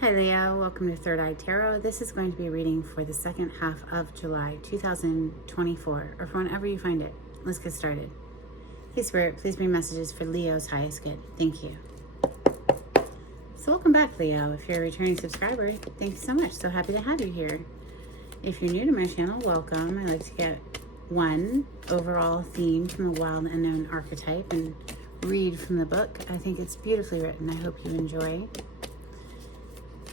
Hi Leo, welcome to Third Eye Tarot. This is going to be a reading for the second half of July 2024, or for whenever you find it. Let's get started. Hey Spirit, please bring messages for Leo's highest good. Thank you. So welcome back, Leo. If you're a returning subscriber, thank you so much. So happy to have you here. If you're new to my channel, welcome. I like to get one overall theme from the Wild Unknown archetype and read from the book. I think it's beautifully written. I hope you enjoy.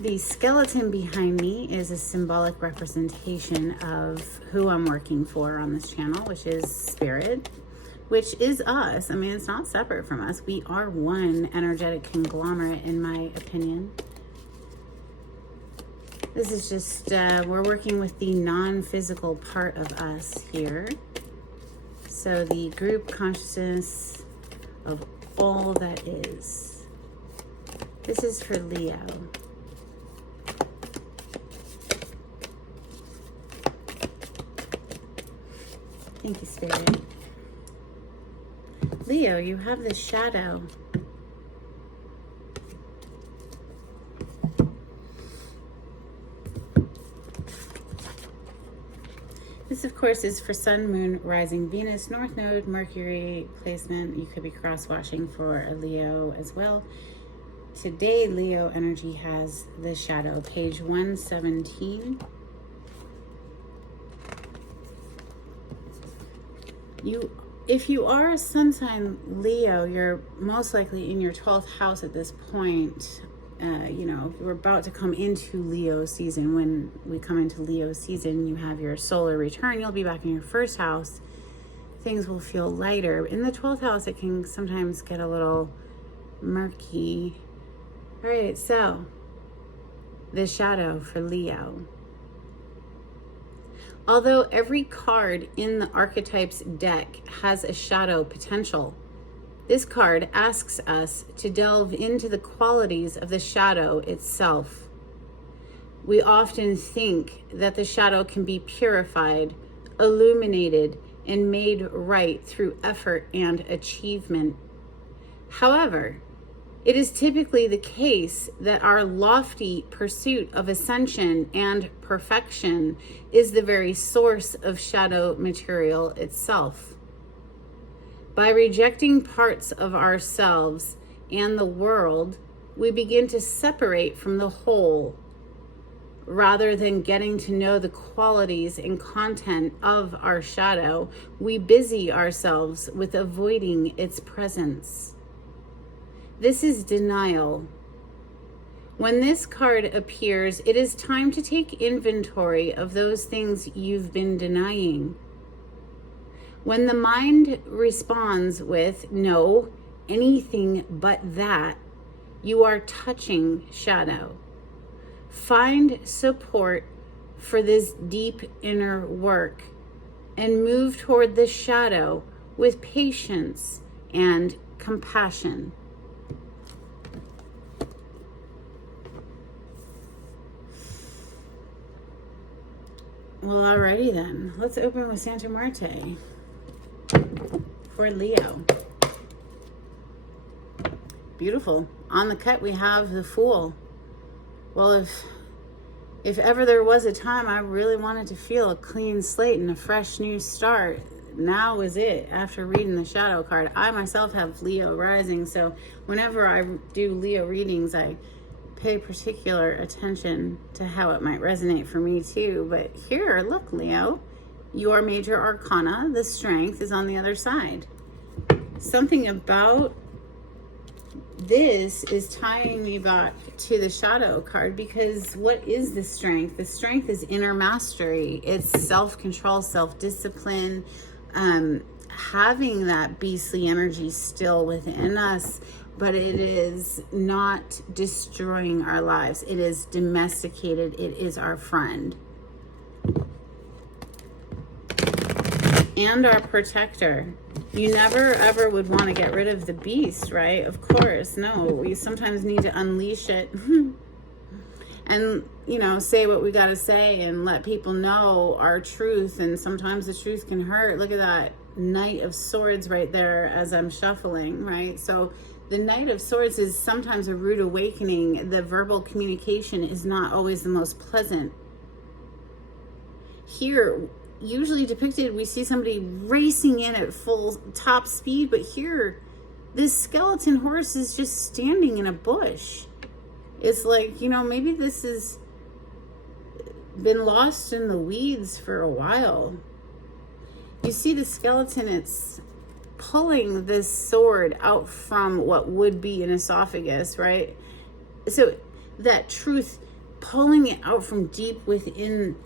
The skeleton behind me is a symbolic representation of who I'm working for on this channel, which is Spirit, which is us. I mean, it's not separate from us. We are one energetic conglomerate, in my opinion. This is just, we're working with the non-physical part of us here. So the group consciousness of all that is. This is for Leo. Thank you, Spirit. Leo, you have the shadow. This, of course, is for Sun, Moon, Rising, Venus, North Node, Mercury placement. You could be cross-watching for a Leo as well. Today, Leo energy has the shadow, page 117. If you are a sun sign Leo, you're most likely in your 12th house at this point. We're about to come into Leo season. When we come into Leo season, you have your solar return. You'll be back in your first house. Things will feel lighter. In the 12th house, it can sometimes get a little murky. All right, so the shadow for Leo. Although every card in the archetypes deck has a shadow potential, this card asks us to delve into the qualities of the shadow itself. We often think that the shadow can be purified, illuminated, and made right through effort and achievement. However, it is typically the case that our lofty pursuit of ascension and perfection is the very source of shadow material itself. By rejecting parts of ourselves and the world, we begin to separate from the whole. Rather than getting to know the qualities and content of our shadow, we busy ourselves with avoiding its presence. This is denial. When this card appears, it is time to take inventory of those things you've been denying. When the mind responds with, no, anything but that, you are touching shadow. Find support for this deep inner work and move toward the shadow with patience and compassion. Well, alrighty then. Let's open with Santa Muerte for Leo. Beautiful. On the cut, we have the Fool. Well, if ever there was a time I really wanted to feel a clean slate and a fresh new start, now is it. After reading the shadow card, I myself have Leo rising, so whenever I do Leo readings, I pay particular attention to how it might resonate for me too. But here, look, Leo, your major arcana, the strength, is on the other side. Something about this is tying me back to the shadow card, because what is the strength? The strength is inner mastery. It's self-control, self-discipline, having that beastly energy still within us, but it is not destroying our lives. It is domesticated. It is our friend and our protector. You never ever would want to get rid of the beast, right? Of course, no. We sometimes need to unleash it and, say what we got to say and let people know our truth. And sometimes the truth can hurt. Look at that Knight of Swords right there as I'm shuffling, right? So The Knight of Swords is sometimes a rude awakening. The verbal communication is not always the most pleasant. Here, usually depicted, we see somebody racing in at full top speed, but here, this skeleton horse is just standing in a bush. It's like, you know, maybe this has been lost in the weeds for a while. You see the skeleton, it's pulling this sword out from what would be an esophagus, right? So that truth, pulling it out from deep within,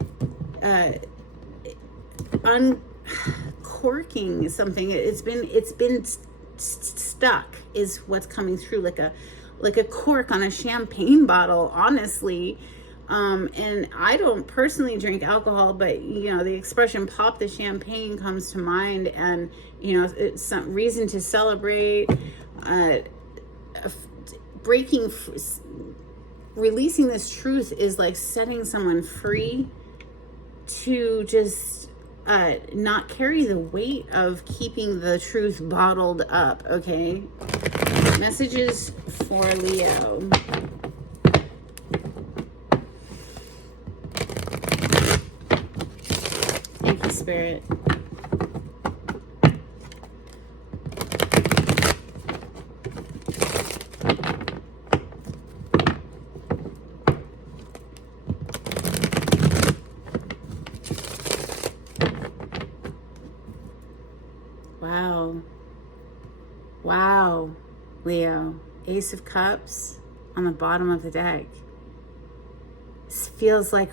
uncorking something. It's been stuck, is what's coming through, like a cork on a champagne bottle, honestly. And I don't personally drink alcohol, but, you know, the expression pop the champagne comes to mind, and, you know, it's some reason to celebrate, releasing this truth is like setting someone free to just not carry the weight of keeping the truth bottled up, okay? Messages for Leo. Thank you, Spirit. Wow. Wow, Leo. Ace of Cups on the bottom of the deck. This feels like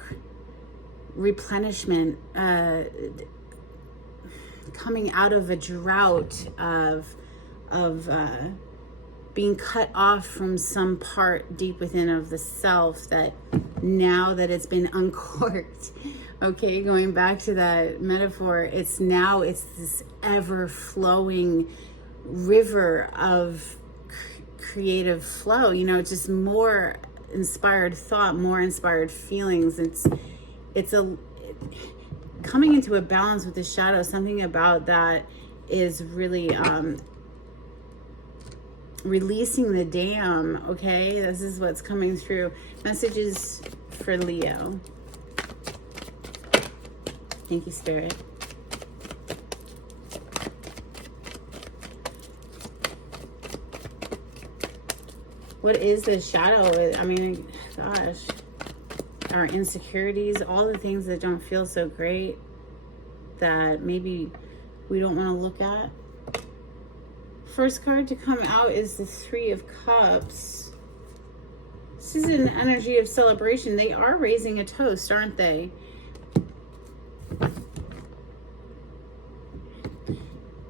replenishment, coming out of a drought of being cut off from some part deep within of the self, that now that it's been uncorked, okay, going back to that metaphor, it's this ever flowing river of creative flow, you know, just more inspired thought, more inspired feelings. It's coming into a balance with the shadow. Something about that is really releasing the dam, okay? This is what's coming through. Messages for Leo. Thank you, Spirit. What is the shadow? I mean, gosh. Our insecurities, all the things that don't feel so great, that maybe we don't want to look at. First card to come out is the Three of Cups. This is an energy of celebration. They are raising a toast, aren't they?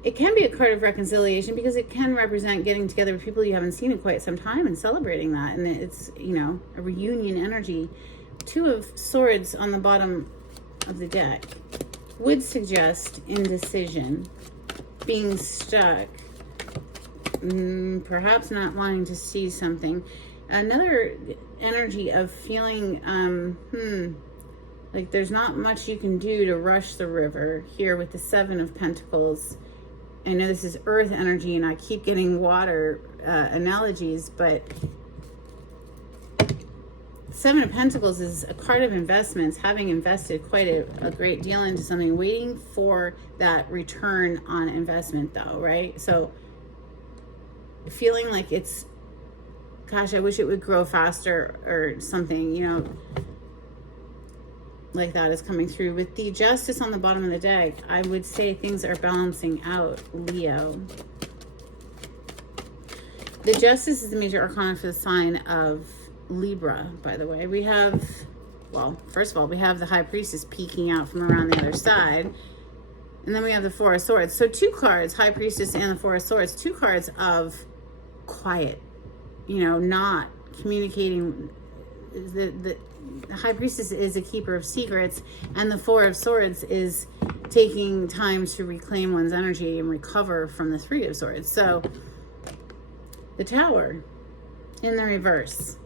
It can be a card of reconciliation because it can represent getting together with people you haven't seen in quite some time and celebrating that. And it's, you know, a reunion energy. Two of Swords on the bottom of the deck would suggest indecision, being stuck, perhaps not wanting to see something. Another energy of feeling, like there's not much you can do to rush the river here with the Seven of Pentacles. I know this is earth energy and I keep getting water analogies, but Seven of Pentacles is a card of investments, having invested quite a great deal into something, waiting for that return on investment though, right? So feeling like it's, gosh, I wish it would grow faster or something, you know, like that is coming through. With the Justice on the bottom of the deck, I would say things are balancing out, Leo. The Justice is the major arcana for the sign of Libra, by the way. We have, well, first of all, we have the High Priestess peeking out from around the other side. And then we have the Four of Swords. So two cards, High Priestess and the Four of Swords, two cards of quiet, you know, not communicating. The High Priestess is a keeper of secrets, and the Four of Swords is taking time to reclaim one's energy and recover from the Three of Swords. So the Tower in the reverse.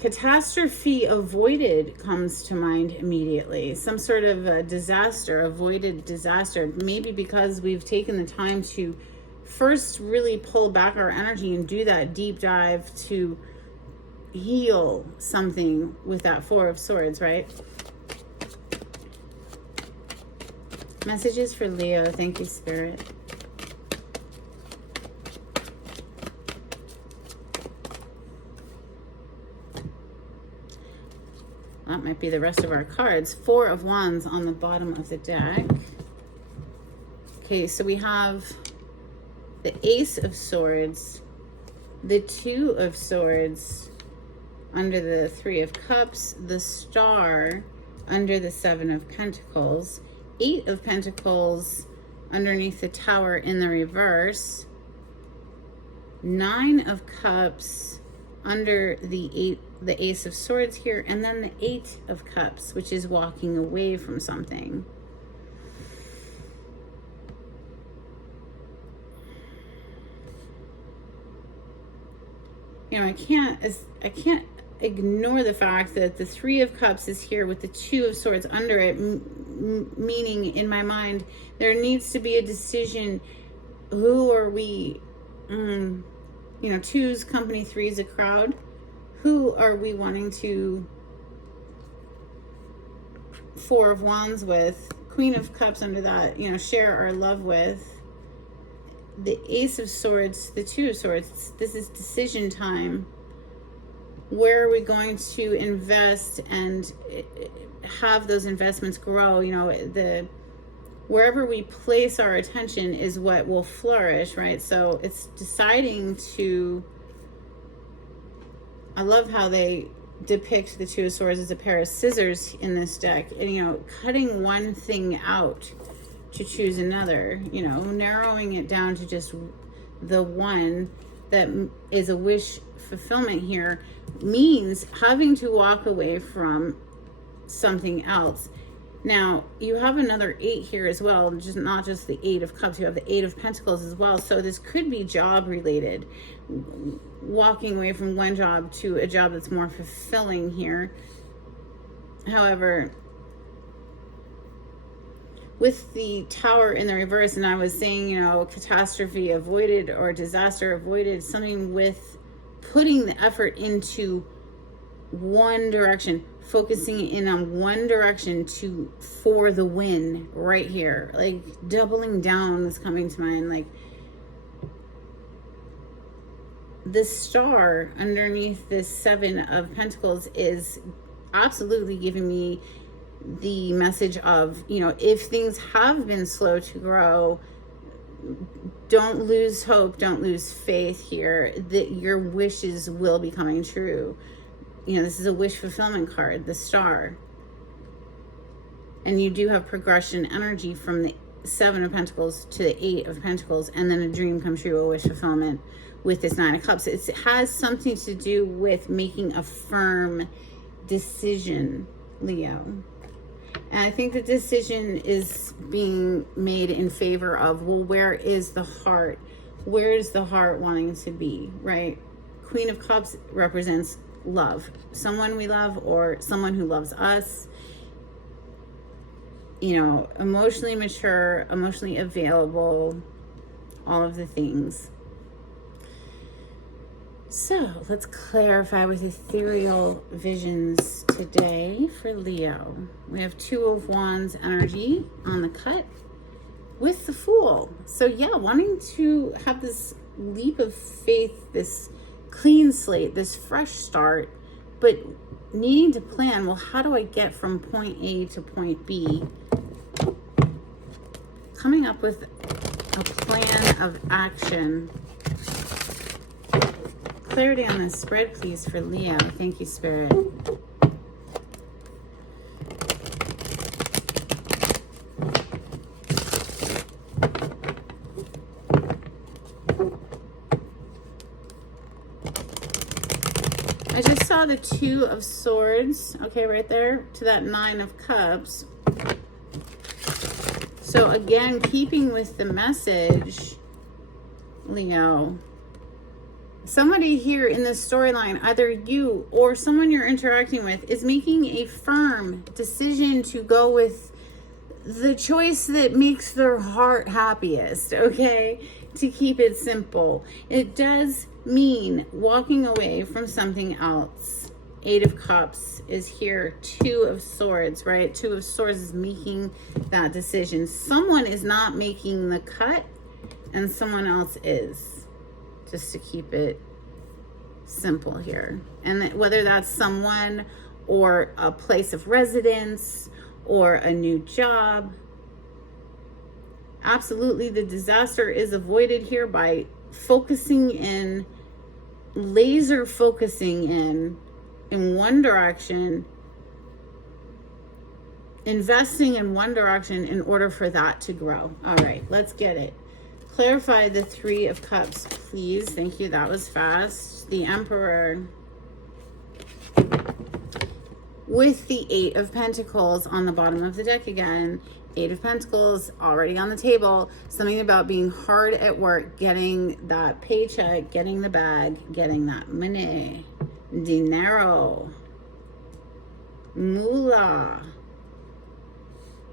Catastrophe avoided comes to mind immediately. Some sort of a disaster, avoided disaster. Maybe because we've taken the time to first really pull back our energy and do that deep dive to heal something with that Four of Swords, right? Messages for Leo. Thank you, Spirit. That might be the rest of our cards. Four of Wands on the bottom of the deck. Okay, so we have the Ace of Swords, the Two of Swords under the Three of Cups, the Star under the Seven of Pentacles, Eight of Pentacles underneath the Tower in the reverse, Nine of Cups under the Ace of Swords here, and then the Eight of Cups, which is walking away from something. You know, I can't ignore the fact that the Three of Cups is here with the Two of Swords under it, meaning in my mind there needs to be a decision. Who are we? You know, two's company, three's a crowd. Who are we wanting to Four of Wands with? Queen of Cups under that, you know, share our love with. The Ace of Swords, the Two of Swords, this is decision time. Where are we going to invest and have those investments grow? You know, wherever we place our attention is what will flourish, right? So it's deciding to, I love how they depict the Two of Swords as a pair of scissors in this deck, and, you know, cutting one thing out to choose another, you know, narrowing it down to just the one that is a wish fulfillment here means having to walk away from something else. Now, you have another eight here as well, just not just the Eight of Cups, you have the Eight of Pentacles as well. So this could be job related, walking away from one job to a job that's more fulfilling here. However, with the Tower in the reverse, and I was saying, you know, catastrophe avoided or disaster avoided, something with putting the effort into one direction, focusing in on one direction for the win right here. Like doubling down is coming to mind. Like the Star underneath this Seven of Pentacles is absolutely giving me the message of, you know, if things have been slow to grow, don't lose hope, don't lose faith here, that your wishes will be coming true. You know, this is a wish fulfillment card, the Star. And you do have progression energy from the Seven of Pentacles to the Eight of Pentacles, and then a dream come true, a wish fulfillment with this Nine of Cups. It has something to do with making a firm decision, Leo. And I think the decision is being made in favor of, well, where is the heart? Where is the heart wanting to be, right? Queen of Cups represents love. Someone we love or someone who loves us. You know, emotionally mature, emotionally available, all of the things. So let's clarify with ethereal visions today for Leo. We have Two of Wands energy on the cut with the Fool. So yeah, wanting to have this leap of faith, this clean slate, this fresh start, but needing to plan, well, how do I get from point A to point B? Coming up with a plan of action. Clarity on this spread, please, for Leo. Thank you, Spirit. I just saw the Two of Swords, okay, right there, to that Nine of Cups. So again, keeping with the message, Leo, Somebody here in this storyline, either you or someone you're interacting with, is making a firm decision to go with the choice that makes their heart happiest, okay? To keep it simple. It does mean walking away from something else. 8 of Cups is here. 2 of Swords, right? 2 of Swords is making that decision. Someone is not making the cut and someone else is. Just to keep it simple here. And whether that's someone or a place of residence or a new job, absolutely the disaster is avoided here by focusing in, laser focusing in one direction, investing in one direction in order for that to grow. All right, let's get it. Clarify the 3 of Cups, please. Thank you. That was fast. The Emperor with the 8 of Pentacles on the bottom of the deck again. 8 of Pentacles already on the table. Something about being hard at work, getting that paycheck, getting the bag, getting that money. Dinero. Moolah.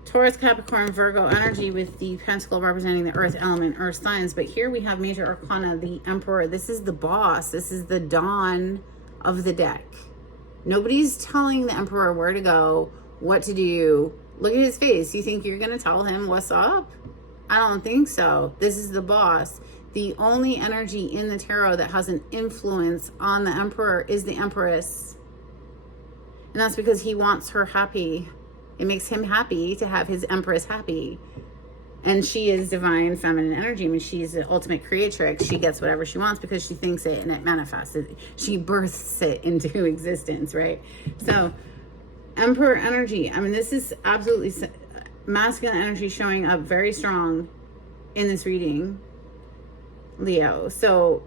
Taurus, Capricorn, Virgo energy with the pentacle representing the earth element, earth signs. But here we have major arcana, the Emperor. This is the boss. This is the dawn of the deck. Nobody's telling the Emperor where to go, what to do. Look at his face. You think you're going to tell him what's up? I don't think so. This is the boss. The only energy in the tarot that has an influence on the Emperor is the Empress. And that's because he wants her happy. It makes him happy to have his Empress happy. And she is divine feminine energy. I mean, she's the ultimate creatrix. She gets whatever she wants because she thinks it and it manifests it. She births it into existence, right? So, Emperor energy. I mean, this is absolutely masculine energy showing up very strong in this reading, Leo. So,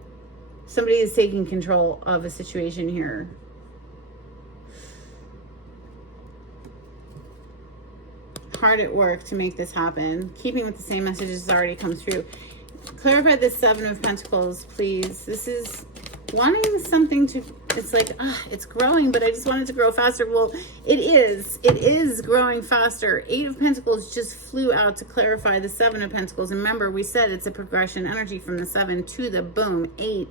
somebody is taking control of a situation here. Hard at work to make this happen. Keeping with the same messages already come through. Clarify the 7 of Pentacles, please. This is wanting something to, it's like, it's growing, but I just want it to grow faster. Well, it is growing faster. 8 of Pentacles just flew out to clarify the 7 of Pentacles. And remember, we said it's a progression energy from the 7 to the boom, 8.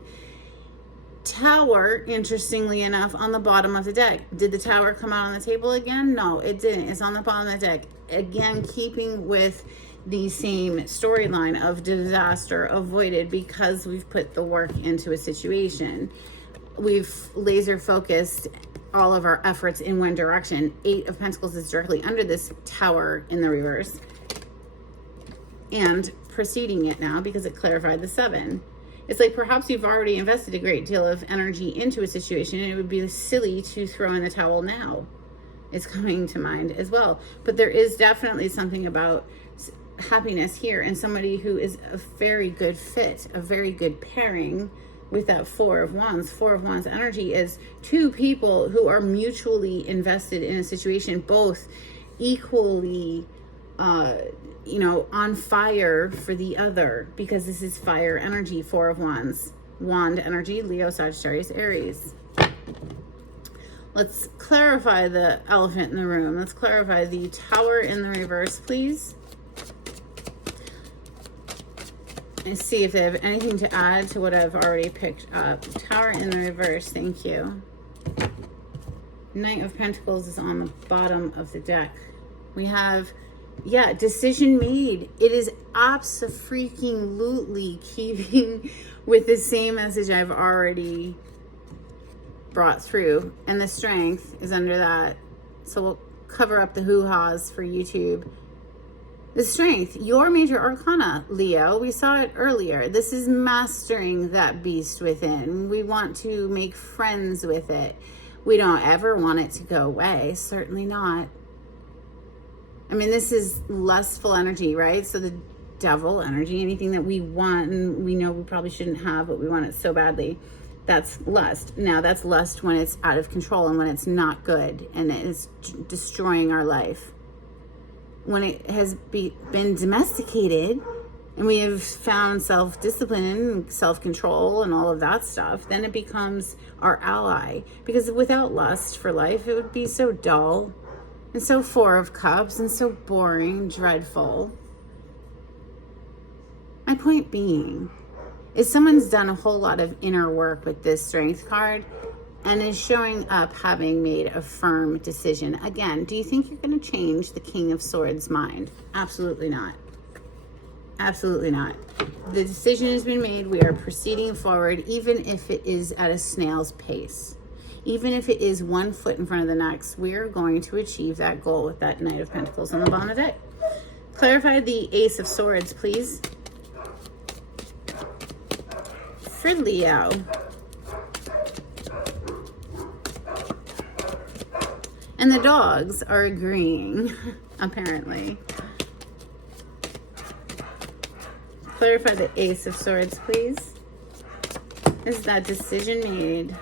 Tower, interestingly enough, on the bottom of the deck. Did the Tower come out on the table again? No, it didn't. It's on the bottom of the deck. Again, keeping with the same storyline of disaster avoided because we've put the work into a situation. We've laser focused all of our efforts in one direction. 8 of Pentacles is directly under this Tower in the reverse and preceding it now because it clarified the 7. It's like perhaps you've already invested a great deal of energy into a situation and it would be silly to throw in the towel now. It's coming to mind as well. But there is definitely something about happiness here and somebody who is a very good fit, a very good pairing with that 4 of Wands. 4 of Wands energy is 2 people who are mutually invested in a situation, both equally on fire for the other, because this is fire energy. 4 of Wands, wand energy, Leo, Sagittarius, Aries. Let's clarify the elephant in the room. Let's clarify the Tower in the reverse, please. And see if they have anything to add to what I've already picked up. Tower in the reverse, thank you. Knight of Pentacles is on the bottom of the deck. We have, decision made. It is abso-freaking-lutely keeping with the same message I've already brought through, and the Strength is under that. So we'll cover up the hoo-ha's for YouTube. The Strength, your major arcana, Leo. We saw it earlier. This is mastering that beast within. We want to make friends with it. We don't ever want it to go away. Certainly not. I mean, this is lustful energy, right? So the devil energy, anything that we want and we know we probably shouldn't have, but we want it so badly. That's lust. Now, that's lust when it's out of control and when it's not good and it is destroying our life. When it has been domesticated and we have found self-discipline, self-control, and all of that stuff, then it becomes our ally. Because without lust for life, it would be so dull and so Four of Cups and so boring, dreadful. My point being is someone's done a whole lot of inner work with this Strength card and is showing up having made a firm decision. Again, do you think you're going to change the King of Swords' mind? Absolutely not. Absolutely not. The decision has been made. We are proceeding forward, even if it is at a snail's pace. Even if it is 1 foot in front of the next, we are going to achieve that goal with that Knight of Pentacles on the bottom of the deck. Clarify the Ace of Swords, please. For Leo. And the dogs are agreeing, apparently. Clarify the Ace of Swords, please. Is that decision made?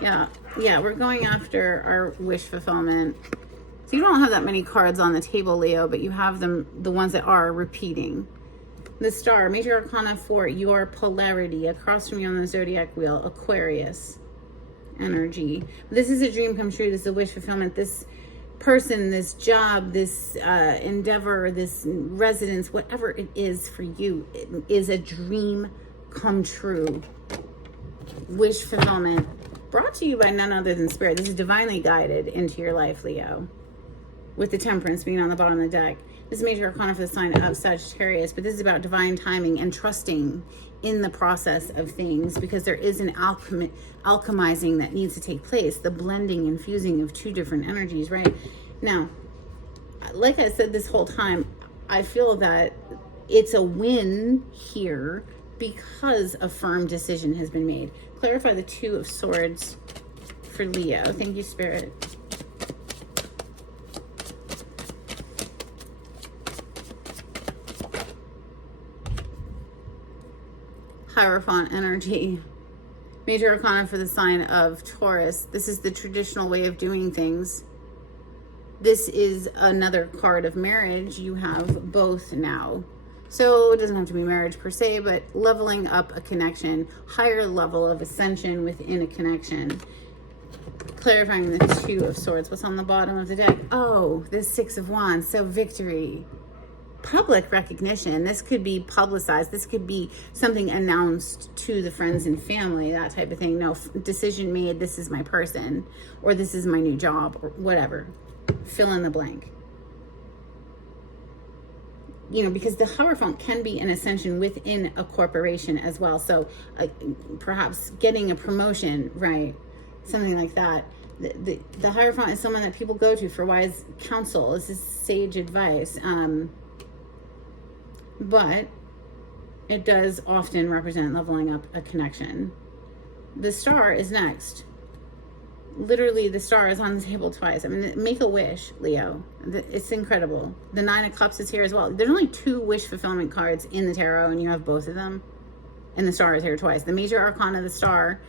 Yeah, we're going after our wish fulfillment. So you don't have that many cards on the table, Leo, but you have them, the ones that are repeating. The Star, Major Arcana 4, your polarity, across from you on the zodiac wheel, Aquarius energy. This is a dream come true. This is a wish fulfillment. This person, this job, this endeavor, this residence, whatever it is for you, it is a dream come true. Wish fulfillment brought to you by none other than Spirit. This is divinely guided into your life, Leo, with the Temperance being on the bottom of the deck. This is Major Arcana for the sign of Sagittarius, but this is about divine timing and trusting in the process of things, because there is an alchemizing that needs to take place, the blending and fusing of two different energies, right? Now, like I said this whole time, I feel that it's a win here because a firm decision has been made. Clarify the Two of Swords for Leo. Thank you, Spirit. Hierophant energy. Major Arcana for the sign of Taurus. This is the traditional way of doing things. This is another card of marriage. You have both now. So it doesn't have to be marriage per se, but leveling up a connection, higher level of ascension within a connection. Clarifying the Two of Swords. What's on the bottom of the deck? Oh, the Six of Wands. So victory. Public recognition. This could be publicized. This could be something announced to the friends and family, that type of thing. No, decision made, this is my person, or this is my new job, or whatever. Fill in the blank. You know, because the Hierophant can be an ascension within a corporation as well. So perhaps getting a promotion, right? Something like that. The Hierophant is someone that people go to for wise counsel. This is sage advice. But it does often represent leveling up a connection. The Star is next. Literally, the Star is on the table twice. I mean, make a wish, Leo. It's incredible. The Nine of Cups is here as well. There's only 2 wish fulfillment cards in the tarot, and you have both of them. And the Star is here twice. The Major Arcana of the Star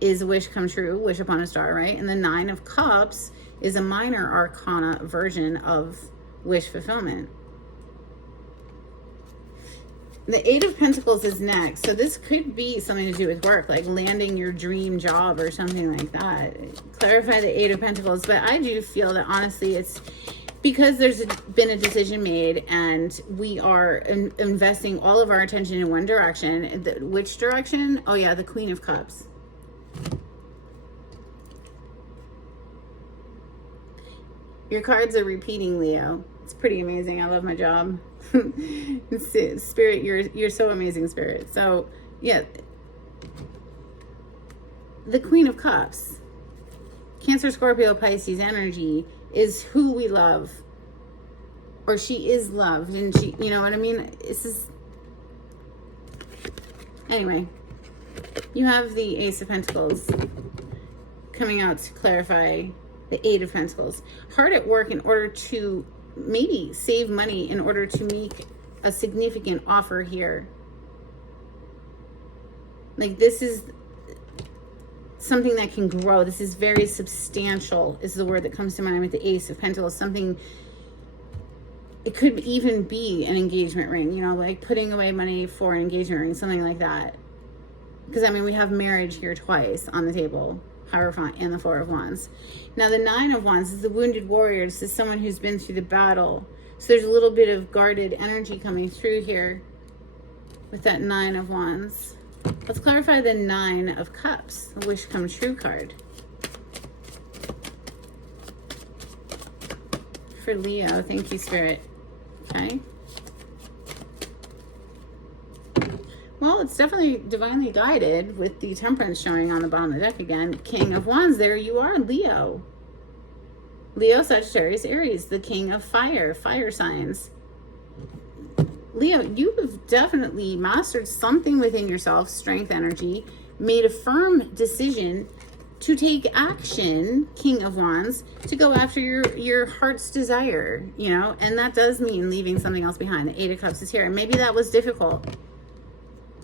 is a wish come true, wish upon a star, right? And the Nine of Cups is a minor arcana version of wish fulfillment. The Eight of Pentacles is next. So this could be something to do with work, like landing your dream job or something like that. Clarify the Eight of Pentacles. But I do feel that, honestly, it's because there's been a decision made and we are investing all of our attention in one direction. Which direction? Oh, yeah, the Queen of Cups. Your cards are repeating, Leo. It's pretty amazing. I love my job. Spirit, you're so amazing, Spirit. So yeah, the Queen of Cups, Cancer, Scorpio, Pisces energy is who we love, or she is loved, and she, you know what I mean? This is, anyway, you have the Ace of Pentacles coming out to clarify the Eight of Pentacles. Hard at work in order to maybe save money in order to make a significant offer here. Like, this is something that can grow. This is very substantial, is the word that comes to mind with the Ace of Pentacles. Something it could even be an engagement ring, you know, like putting away money for an engagement ring, something like that. Because, I mean, we have marriage here twice on the table, Hierophant and the Four of Wands. Now, the Nine of Wands is the wounded warrior. This is someone who's been through the battle. So there's a little bit of guarded energy coming through here with that Nine of Wands. Let's clarify the Nine of Cups, the Wish Come True card. For Leo, thank you, Spirit. Okay. Well, it's definitely divinely guided with the Temperance showing on the bottom of the deck again. King of Wands, there you are, Leo. Leo, Sagittarius, Aries, the king of fire, fire signs. Leo, you have definitely mastered something within yourself, strength, energy, made a firm decision to take action, King of Wands, to go after your heart's desire, you know, and that does mean leaving something else behind. The Eight of Cups is here, and maybe that was difficult.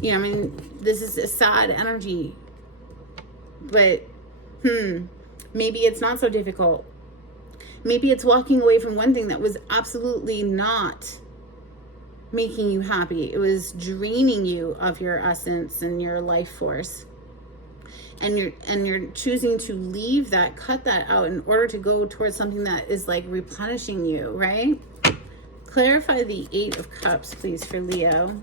You know, I mean, this is a sad energy, but maybe it's not so difficult. Maybe it's walking away from one thing that was absolutely not making you happy. It was draining you of your essence and your life force. And you're choosing to leave that, cut that out in order to go towards something that is like replenishing you, right? Clarify the Eight of Cups, please, for Leo.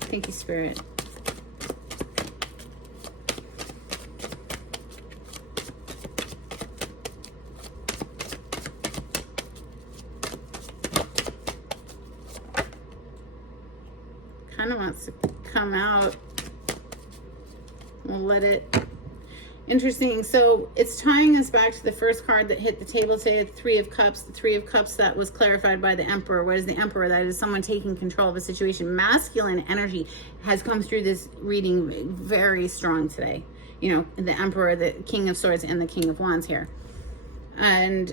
Thank you, Spirit. Kind of wants to come out. We'll let it. Interesting. So it's tying us back to the first card that hit the table today, the Three of Cups. The Three of Cups that was clarified by the Emperor. What is the Emperor? That is someone taking control of a situation. Masculine energy has come through this reading very strong today. You know, the Emperor, the King of Swords, and the King of Wands here. And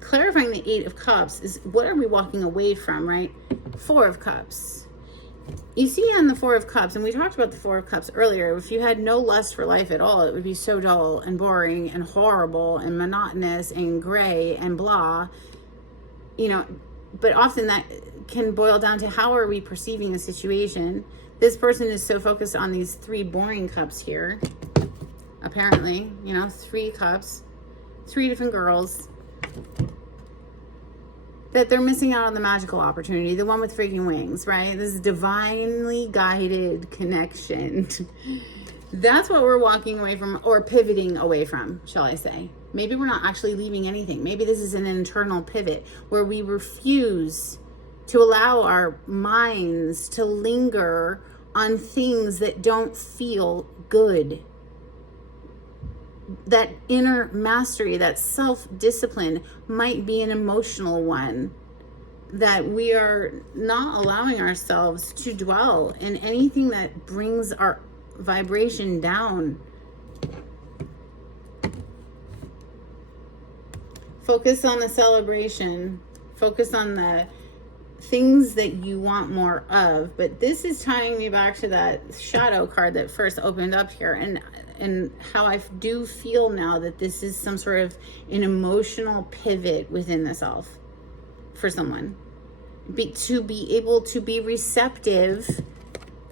clarifying the Eight of Cups is what are we walking away from, right? Four of Cups. You see on the Four of Cups, and we talked about the Four of Cups earlier, if you had no lust for life at all, it would be so dull and boring and horrible and monotonous and gray and blah, you know, but often that can boil down to how are we perceiving the situation. This person is so focused on these three boring cups here, apparently, you know, 3 cups, 3 different girls, that they're missing out on the magical opportunity, the one with freaking wings, right? This is divinely guided connection. That's what we're walking away from, or pivoting away from, shall I say. Maybe we're not actually leaving anything. Maybe this is an internal pivot where we refuse to allow our minds to linger on things that don't feel good. That inner mastery, that self-discipline might be an emotional one, that we are not allowing ourselves to dwell in anything that brings our vibration down. Focus on the celebration. Focus on the things that you want more of. But this is tying me back to that shadow card that first opened up here, and how I do feel now that this is some sort of an emotional pivot within the self for someone. To be able to be receptive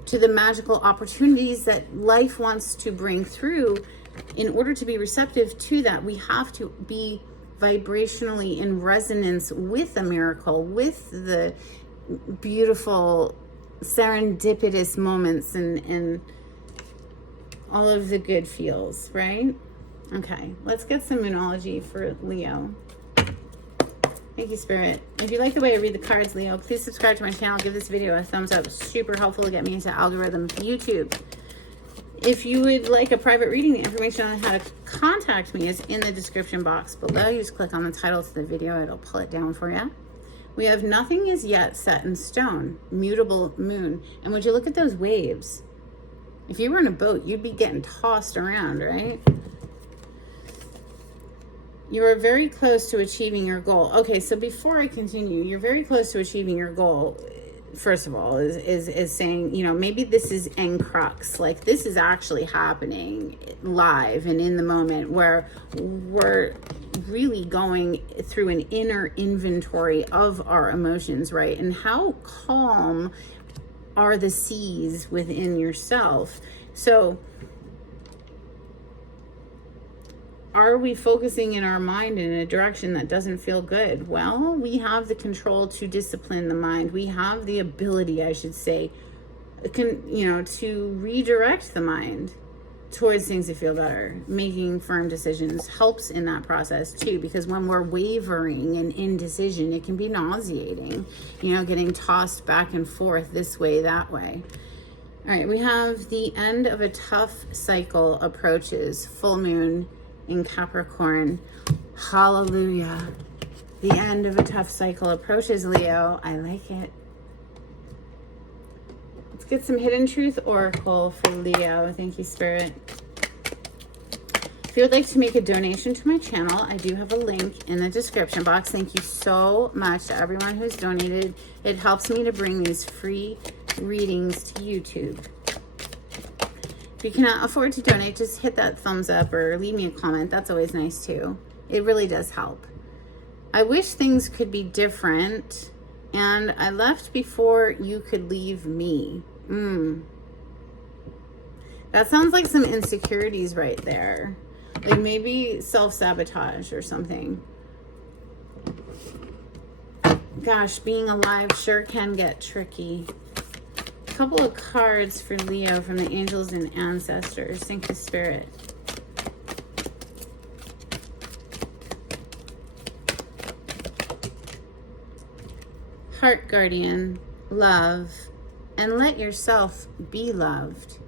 to the magical opportunities that life wants to bring through. In order to be receptive to that, we have to be vibrationally in resonance with the miracle, with the beautiful serendipitous moments and all of the good feels, right? Okay, let's get some Moonology for Leo. Thank you, Spirit. If you like the way I read the cards, Leo, please subscribe to my channel. Give this video a thumbs up. Super helpful to get me into algorithm of YouTube. If you would like a private reading, the information on how to contact me is in the description box below. You just click on the title to the video. It'll pull it down for you. We have nothing is yet set in stone. Mutable moon. And would you look at those waves? If you were in a boat, you'd be getting tossed around, right? You are very close to achieving your goal. Okay, so before I continue, you're very close to achieving your goal. First of all, is saying, you know, maybe this is en crux, like this is actually happening live and in the moment, where we're really going through an inner inventory of our emotions, right? And how calm are the seas within yourself? So are we focusing in our mind in a direction that doesn't feel good? Well, we have the control to discipline the mind. We have the ability, I should say, to redirect the mind towards things that feel better. Making firm decisions helps in that process too, because when we're wavering and indecision, it can be nauseating, getting tossed back and forth this way, that way. All right, we have the end of a tough cycle approaches, full moon in Capricorn. Hallelujah. The end of a tough cycle approaches, Leo. I like it. Let's get some Hidden Truth Oracle for Leo. Thank you, Spirit. If you would like to make a donation to my channel, I do have a link in the description box. Thank you so much to everyone who's donated. It helps me to bring these free readings to YouTube. If you cannot afford to donate, just hit that thumbs up or leave me a comment. That's always nice too. It really does help. I wish things could be different, and I left before you could leave me. That sounds like some insecurities right there. Like maybe self-sabotage or something. Gosh, being alive sure can get tricky. Couple of cards for Leo from the angels and ancestors. Thank you, Spirit. Heart guardian, love, and let yourself be loved.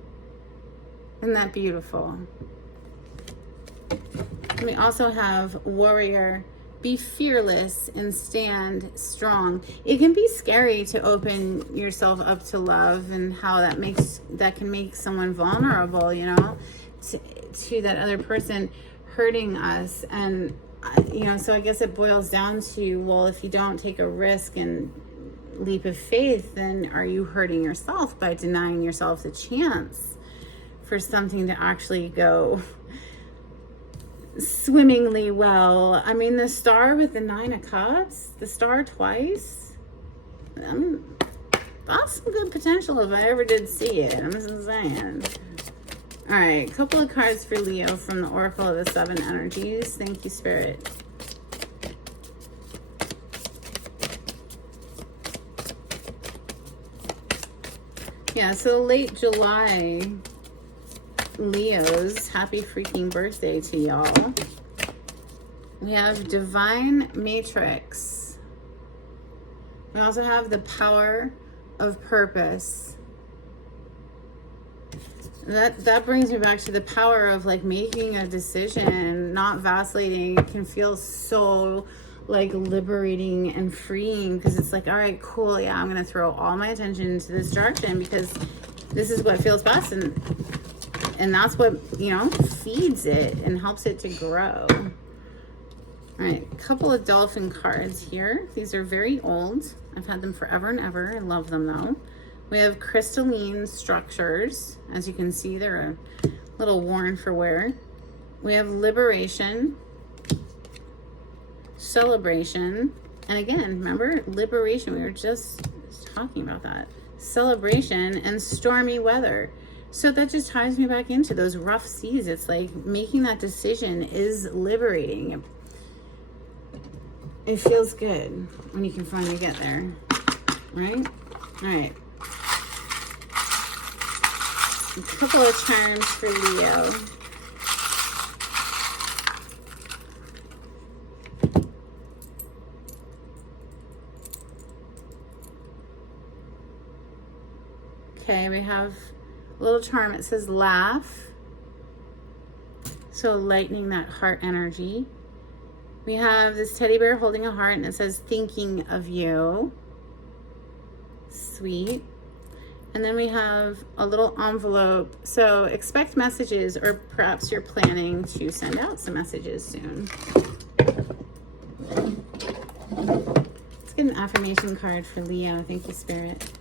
Isn't that beautiful? We also have warrior, be fearless and stand strong. It can be scary to open yourself up to love, and how that can make someone vulnerable, to that other person hurting us. And so I guess it boils down to, well, if you don't take a risk and leap of faith, then are you hurting yourself by denying yourself the chance for something to actually go swimmingly well? I mean, the star with the 9 of Cups, the star twice, that's some good potential if I ever did see it. I'm just saying. All right, a couple of cards for Leo from the Oracle of the 7 Energies. Thank you, Spirit. Yeah, so late July, Leos, happy freaking birthday to y'all. We have Divine Matrix. We also have the power of purpose. That brings me back to the power of like making a decision, not vacillating. It can feel so like liberating and freeing, because it's like, all right, cool, yeah, I'm gonna throw all my attention to this direction because this is what feels best, and that's what feeds it and helps it to grow. All right, a couple of dolphin cards here. These are very old. I've had them forever and ever. I love them though. We have crystalline structures. As you can see, they're a little worn for wear. We have liberation, celebration, and again, remember, liberation, we were just talking about that. Celebration and stormy weather. So that just ties me back into those rough seas. It's like making that decision is liberating. It feels good when you can finally get there, right? All right. A couple of charms for Leo. Okay, we have a little charm. It says laugh. So lightening that heart energy. We have this teddy bear holding a heart, and it says thinking of you. Sweet. And then we have a little envelope. So expect messages, or perhaps you're planning to send out some messages soon. Let's get an affirmation card for Leo. Thank you, Spirit.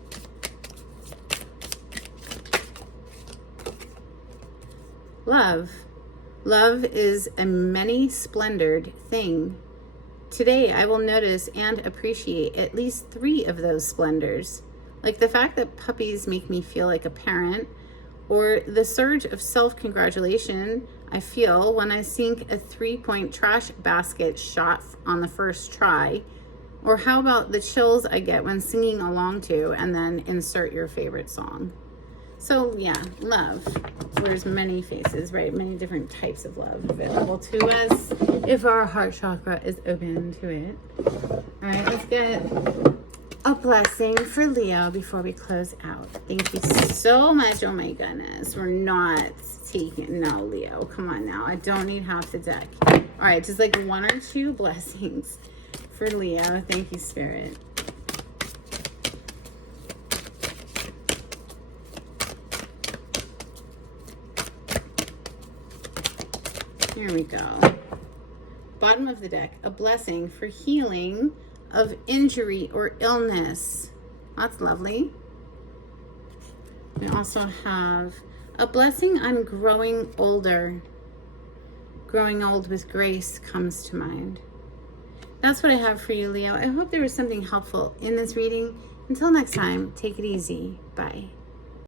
Love. Love is a many-splendored thing. Today, I will notice and appreciate at least 3 of those splendors, like the fact that puppies make me feel like a parent, or the surge of self-congratulation I feel when I sink a 3-point trash basket shot on the first try, or how about the chills I get when singing along to and then insert your favorite song. So yeah, love wears many faces, right? Many different types of love available to us if our heart chakra is open to it. All right, let's get a blessing for Leo before we close out. Thank you so much. Oh my goodness, we're not taking, no, Leo, come on now. I don't need half the deck. All right, just like 1 or 2 blessings for Leo. Thank you, Spirit. Here we go. Bottom of the deck, a blessing for healing of injury or illness. That's lovely. We also have a blessing on growing older. Growing old with grace comes to mind. That's what I have for you, Leo. I hope there was something helpful in this reading. Until next time, take it easy. Bye.